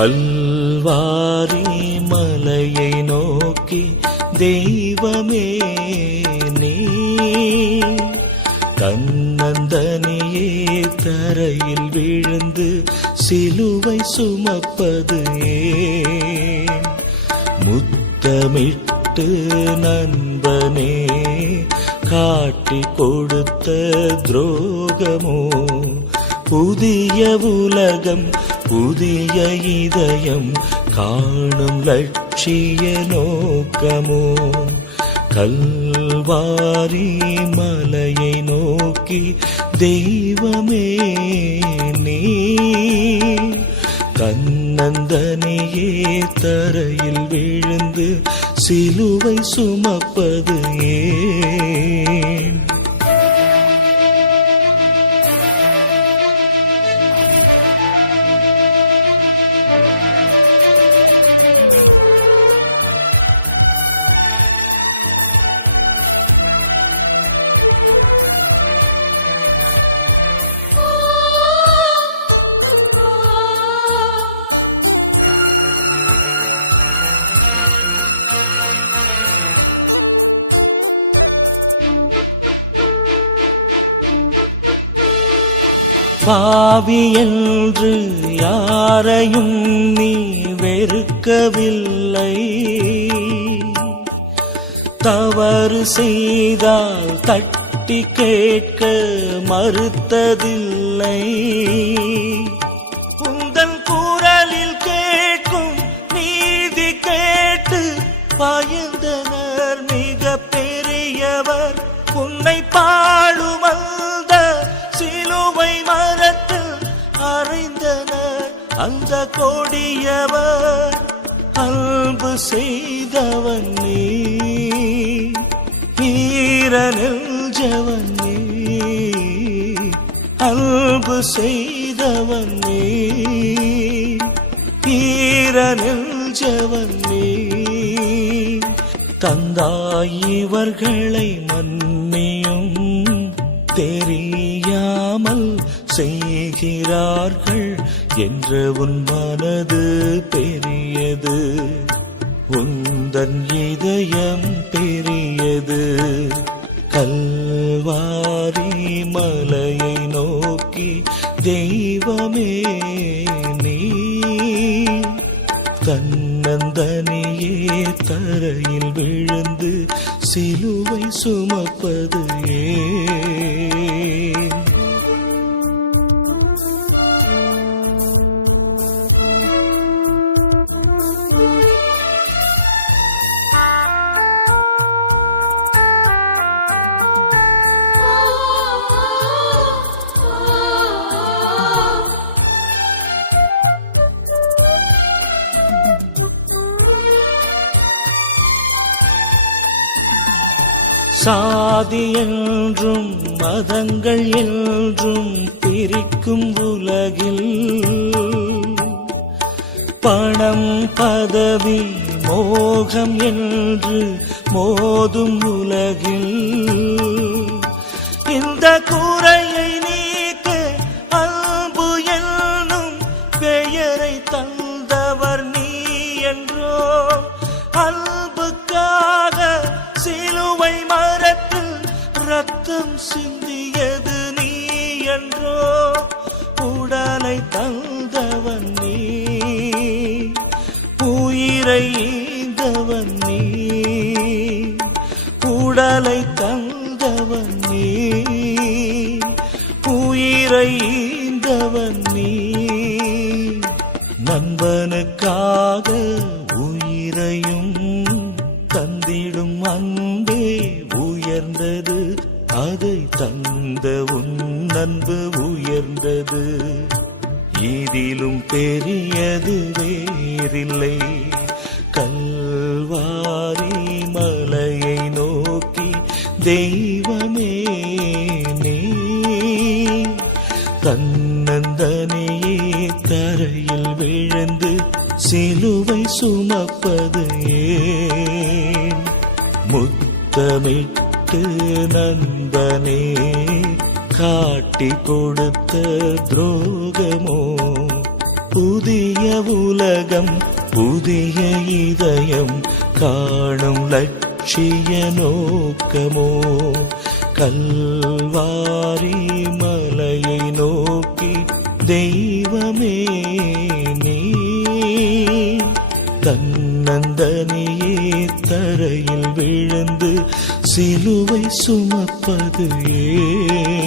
கல்வாரி மலையை நோக்கி தெய்வமே நீ தன்னந்தனியே தரையில் விழுந்து சிலுவை சுமப்பது ஏன்? முத்தமிட்டு நண்பனே காட்டி கொடுத்த துரோகமோ? புதிய உலகம் புதிய இதயம் காணும் லட்சிய நோக்கமோ? கல்வாரி மலையை நோக்கி தெய்வமே நீ தன்னந்தனியே தரையில் விழுந்து சிலுவை சுமப்பது ஏன்? பாவி என்று யாரையும் நீ வெறுக்கவில்லை, தவறு செய்தால் தட்டி கேட்க மறுத்ததில்லை. உந்தன் குரலில் கேட்கும் நீதி கேட்டு பயந்தனர் மிக பெரியவர். உன்னை பாடும் அந்த சிலுவை மரத்தில் அறைந்தனர் அந்த கொடியவர். அன்பு செய்தவன் நீ, ஈரநெஞ்சவன் நீ, அன்பு செய்தவன் நீ, ஈரநெஞ்சவன் நீ. தந்தாய் இவர்களை மன்னியும், தெரியாமல் செய்கிறார்கள் என்ற உன் மனது பெரியது, உந்தன் இதயம் பெரியது. கல்வாரி மலையை நோக்கி தெய்வமே நீ தன்னந்தனியே தரையில் விழுந்து சிலுவை சுமப்பது ஏன்? சாதி என்றும் மதங்கள் என்றும் பிரிக்கும் உலகில், பணம் பதவி மோகம் என்று மோதும் உலகில், இந்த குறையை நீக்க அன்பு என்னும் பெயரை தந்தவர் நீ என்றோ. அன்புக்காக சிலுவை மரத்தில் ரத்தம் சிந்தியது நீ என்றோ. உடலை தந்தவன் நீ, உயிரை ஈந்தவன் நீ, உடலை தந்தவன் நீ, உயிரை ஈந்தவன் நீ. நண்பனுக்காக உயிரையும் தந்திடும் அன்பே உயர்ந்தது, அதை தந்த உன் அன்பு உயர்ந்தது. இதிலும் பெரியது வேறில்லை. கல்வாரி மலையை நோக்கி தெய்வமே நீ தன்னந்தனியே தரையில் விழுந்து சிலுவை சுமப்பது ஏன்? முத்தமிட்டு நண்பனே காட்டி கொடுத்த துரோகமோ? புதிய உலகம் புதிய இதயம் காணும் லட்சிய நோக்கமோ கல்வாரி மலையை நோக்கி தெய்வமே நீ தன்னந்தனியே தரையில் விழுந்து சிலுவை சுமப்பது ஏன்?